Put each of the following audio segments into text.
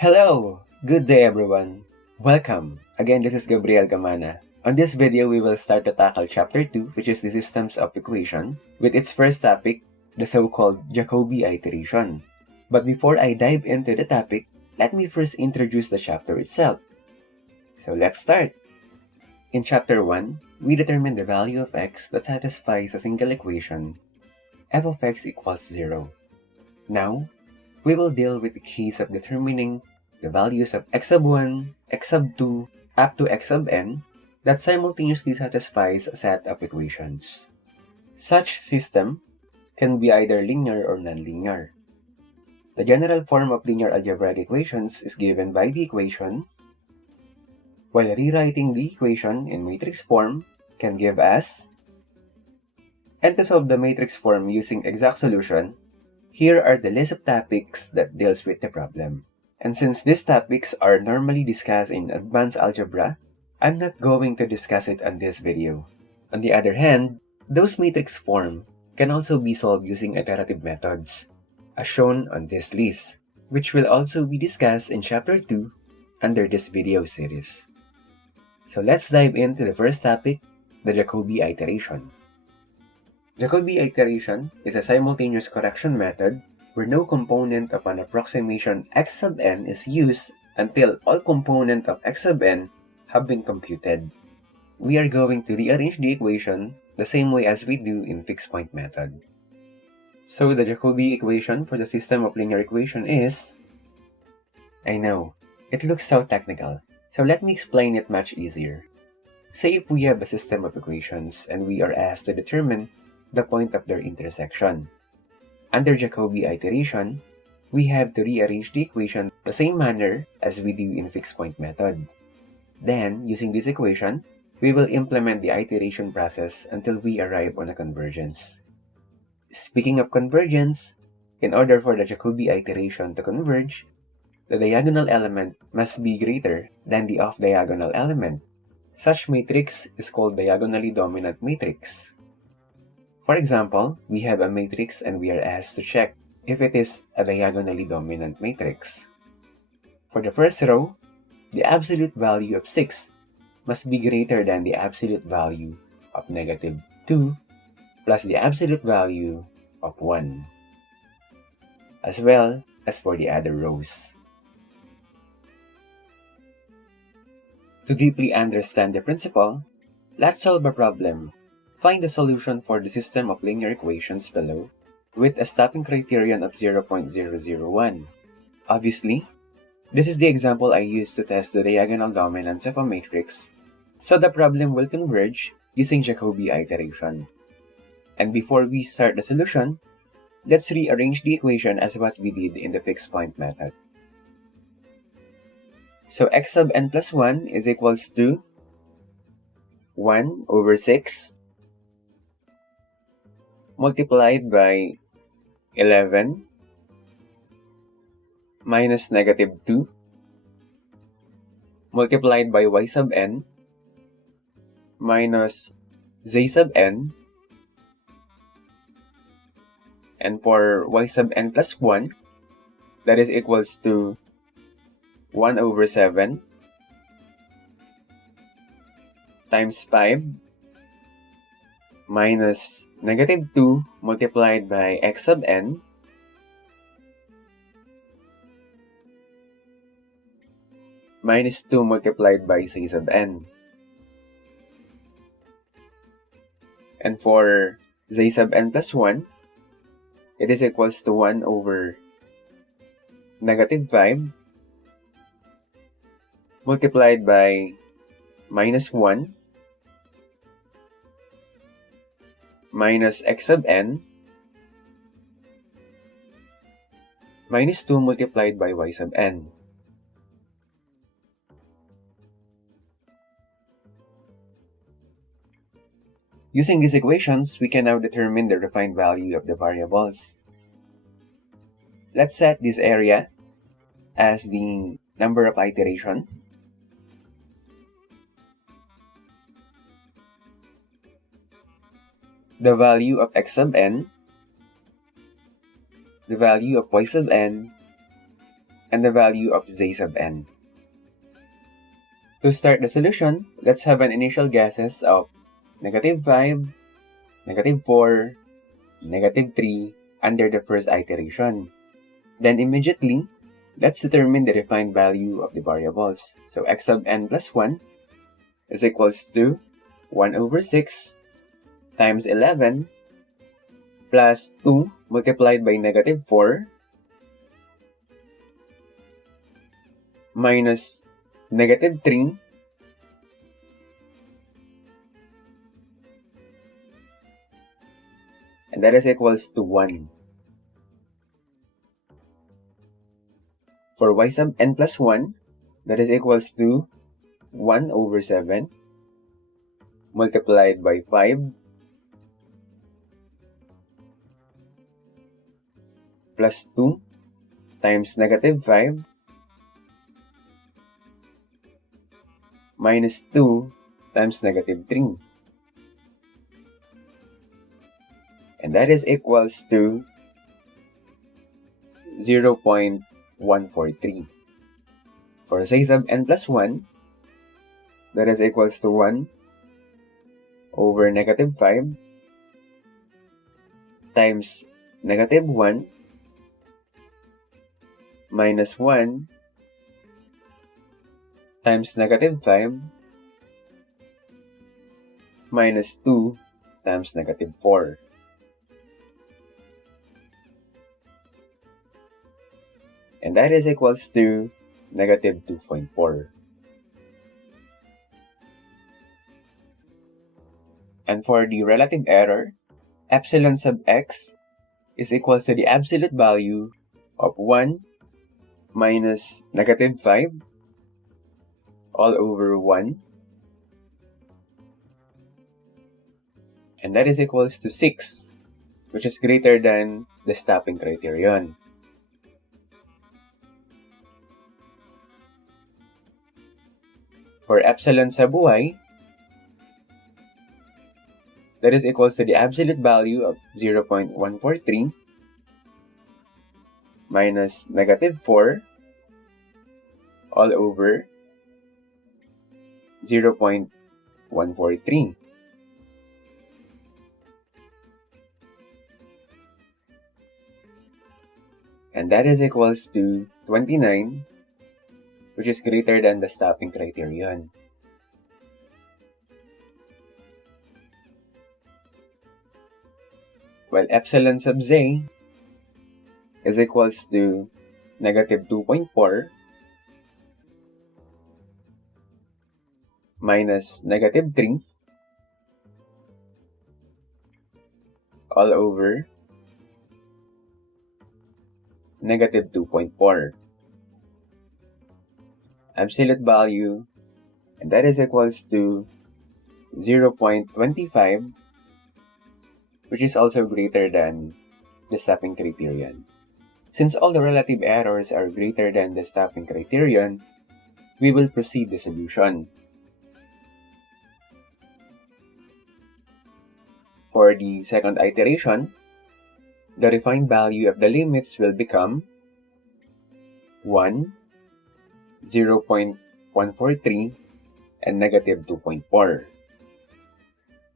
Hello! Good day everyone! Welcome! Again, this is Gabriel Gamana. On this video, we will start to tackle Chapter 2, which is the systems of equation, with its first topic, the so-called Jacobi Iteration. But before I dive into the topic, let me first introduce the chapter itself. So let's start! In Chapter 1, we determine the value of x that satisfies a single equation, f of x equals 0. Now, we will deal with the case of determining the values of x sub 1, x sub 2, up to x sub n that simultaneously satisfies a set of equations. Such system can be either linear or nonlinear. The general form of linear algebraic equations is given by the equation, while rewriting the equation in matrix form can give us. And to solve the matrix form using exact solution, here are the list of topics that deals with the problem. And since these topics are normally discussed in advanced algebra, I'm not going to discuss it on this video. On the other hand, those matrix form can also be solved using iterative methods, as shown on this list, which will also be discussed in Chapter 2 under this video series. So let's dive into the first topic, the Jacobi Iteration. Jacobi iteration is a simultaneous correction method where no component of an approximation x sub n is used until all components of x sub n have been computed. We are going to rearrange the equation the same way as we do in fixed point method. So the Jacobi equation for the system of linear equation is... I know, it looks so technical, so let me explain it much easier. Say if we have a system of equations and we are asked to determine the point of their intersection. Under Jacobi iteration, we have to rearrange the equation the same manner as we do in fixed point method. Then, using this equation, we will implement the iteration process until we arrive on a convergence. Speaking of convergence, in order for the Jacobi iteration to converge, the diagonal element must be greater than the off-diagonal element. Such matrix is called diagonally dominant matrix. For example, we have a matrix and we are asked to check if it is a diagonally dominant matrix. For the first row, the absolute value of 6 must be greater than the absolute value of -2 plus the absolute value of 1, as well as for the other rows. To deeply understand the principle, let's solve a problem. Find the solution for the system of linear equations below with a stopping criterion of 0.001. Obviously, this is the example I used to test the diagonal dominance of a matrix, so the problem will converge using Jacobi iteration. And before we start the solution, let's rearrange the equation as what we did in the fixed point method. So x sub n plus 1 is equals to 1 over 6 multiplied by 11 minus -2 multiplied by y sub n minus z sub n, and for y sub n plus 1, that is equals to 1 over 7 times 5 minus -2 multiplied by x sub n minus 2 multiplied by c sub n. And for z sub n plus 1, it is equals to 1 over -5 multiplied by -1 minus x sub n minus 2 multiplied by y sub n. Using these equations, we can now determine the refined value of the variables. Let's set this area as the number of iteration. The value of x sub n, the value of y sub n, and the value of z sub n. To start the solution, let's have an initial guesses of -5, -4, -3 under the first iteration. Then immediately, let's determine the defined value of the variables. So x sub n plus 1 is equals to 1 over 6 times 11 plus 2 multiplied by -4 minus -3 and that is equals to 1. For y sub n plus 1, that is equals to 1 over 7 multiplied by 5 plus 2 times -5 minus 2 times -3. And that is equals to 0.143. For z sub n plus 1, that is equals to 1 over -5 times -1 minus 1 times -5 minus 2 times -4. And that is equals to -2.4. And for the relative error, epsilon sub x is equals to the absolute value of 1 minus -5 all over 1. And that is equals to 6, which is greater than the stopping criterion. For epsilon sub y, that is equals to the absolute value of 0.143 minus -4 all over 0.143. And that is equals to 29, which is greater than the stopping criterion. While epsilon sub z is equals to -2.4 minus -3 all over -2.4. Absolute value, and that is equals to 0.25, which is also greater than the stopping criterion. Since all the relative errors are greater than the stopping criterion, we will proceed the solution. For the second iteration, the refined value of the limits will become 1, 0.143, and -2.4.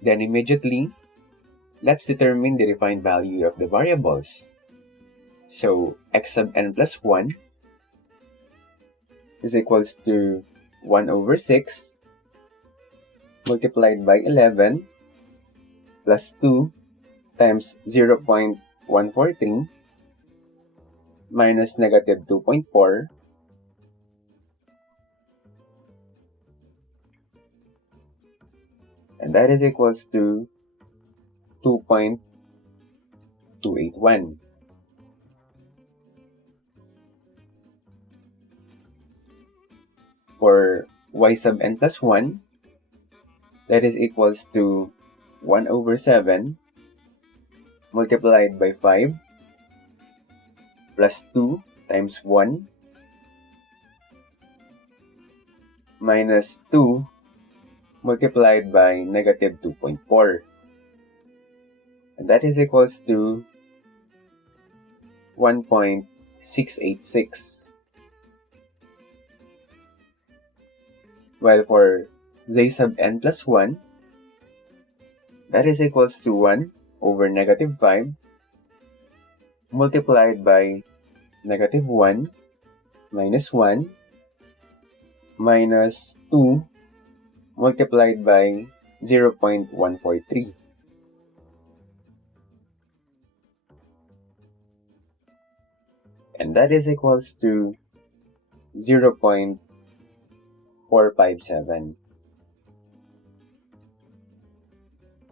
Then immediately, let's determine the refined value of the variables. So x sub n plus 1 is equals to 1 over 6 multiplied by 11 plus 2 times 0.143 minus -2.4 and that is equals to 2.281. For y sub n plus 1, that is equals to 1 over 7 multiplied by 5 plus 2 times 1 minus 2 multiplied by -2.4. And that is equals to 1.686. while for z sub n plus 1, that is equals to 1 over negative 5 multiplied by negative 1 minus 1 minus 2 multiplied by 0.143. And that is equals to 0.457.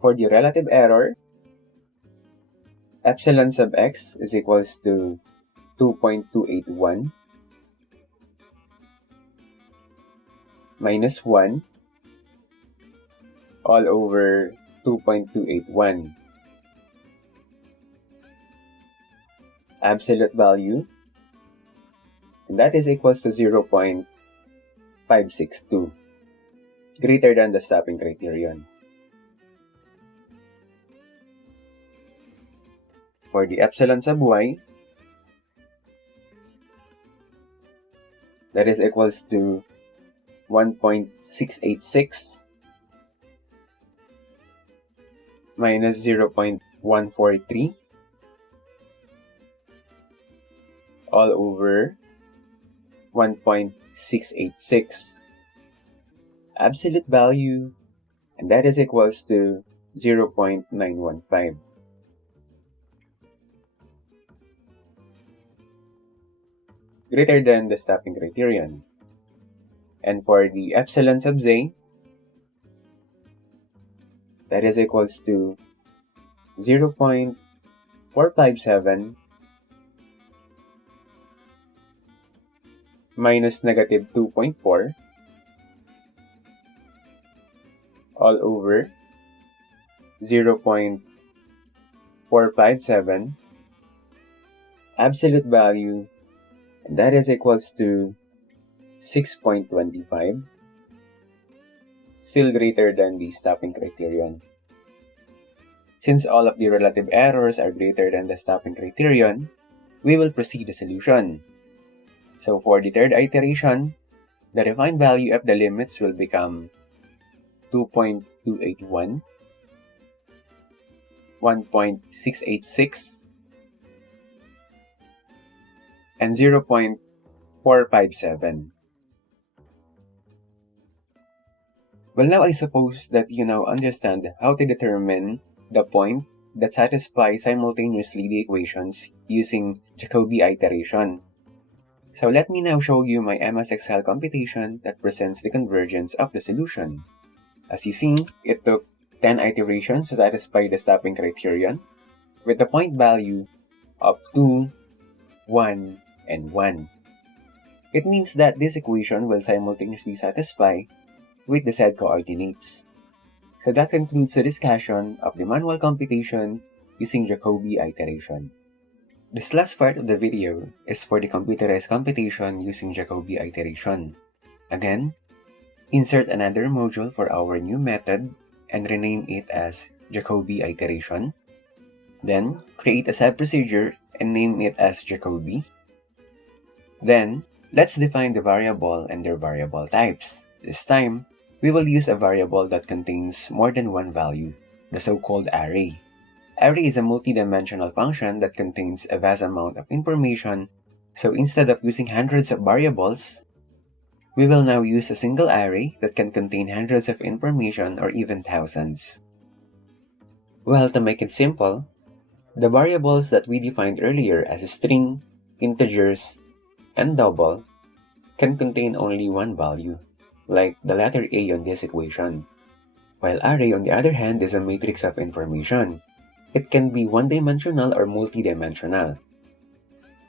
For the relative error, epsilon sub x is equals to 2.281 minus 1 all over 2.281. Absolute value, and that is equals to 0.562, greater than the stopping criterion. For the epsilon sub y, that is equals to 1.686 minus 0.143 all over 1.686 absolute value, and that is equals to 0.915. Greater than the stopping criterion. And for the epsilon sub z, that is equals to 0.457 minus negative 2.4 all over 0.457 absolute value, and that is equals to 6.25, still greater than the stopping criterion. Since all of the relative errors are greater than the stopping criterion, we will proceed the solution. So for the third iteration, the refined value of the limits will become 2.281, 1.686, and 0.457. Well, now I suppose that you now understand how to determine the point that satisfies simultaneously the equations using Jacobi iteration. So let me now show you my MS Excel computation that presents the convergence of the solution. As you see, it took 10 iterations to satisfy the stopping criterion with the point value of 2, 1, and 1. It means that this equation will simultaneously satisfy with the said coordinates. So that concludes the discussion of the manual computation using Jacobi iteration. This last part of the video is for the computerized computation using Jacobi iteration. Again, insert another module for our new method and rename it as Jacobi iteration. Then, create a sub-procedure and name it as Jacobi. Then, let's define the variable and their variable types. This time, we will use a variable that contains more than one value, the so-called array. Array is a multi-dimensional function that contains a vast amount of information, so instead of using hundreds of variables, we will now use a single array that can contain hundreds of information or even thousands. Well, to make it simple, the variables that we defined earlier as string, integers, and double can contain only one value, like the letter A on this equation. While array, on the other hand, is a matrix of information. It can be one-dimensional or multi-dimensional.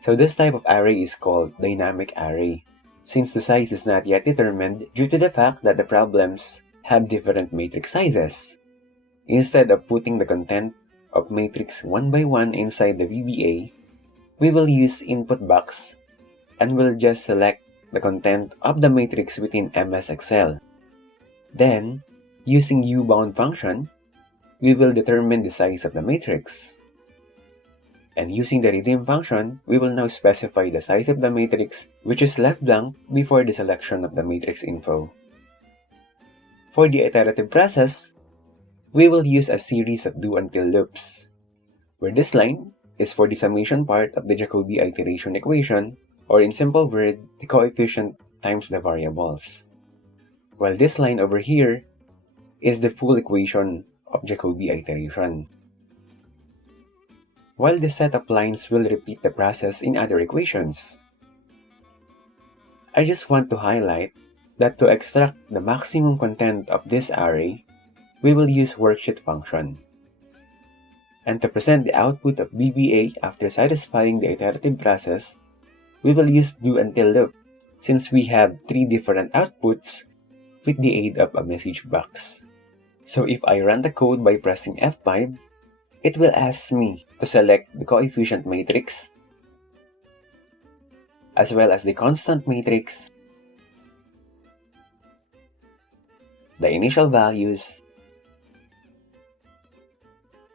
So this type of array is called dynamic array, since the size is not yet determined due to the fact that the problems have different matrix sizes. Instead of putting the content of matrix one by one inside the VBA, we will use input box and will just select the content of the matrix within MS Excel. Then, using ubound function, we will determine the size of the matrix. And using the redeem function, we will now specify the size of the matrix which is left blank before the selection of the matrix info. For the iterative process, we will use a series of do-until loops, where this line is for the summation part of the Jacobi iteration equation, or in simple word, the coefficient times the variables. While this line over here is the full equation of Jacobi iteration. While the set of lines will repeat the process in other equations. I just want to highlight that to extract the maximum content of this array, we will use worksheet function. And to present the output of BBA after satisfying the iterative process, we will use do-until loop since we have 3 different outputs with the aid of a message box. So if I run the code by pressing F5, it will ask me to select the coefficient matrix as well as the constant matrix, the initial values,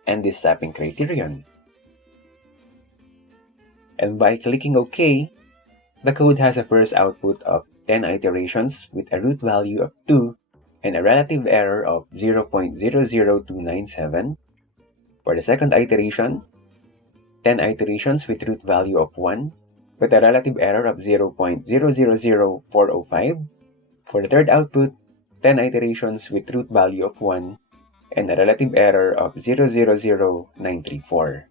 and the stepping criterion. And by clicking OK, the code has a first output of 10 iterations with a root value of 2 and a relative error of 0.00297. For the second iteration, 10 iterations with root value of 1 with a relative error of 0.000405. For the third output, 10 iterations with root value of 1 and a relative error of 0.00934.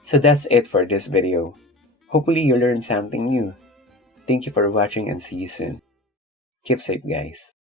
So that's it for this video. Hopefully you learned something new. Thank you for watching and see you soon. Keep safe, guys.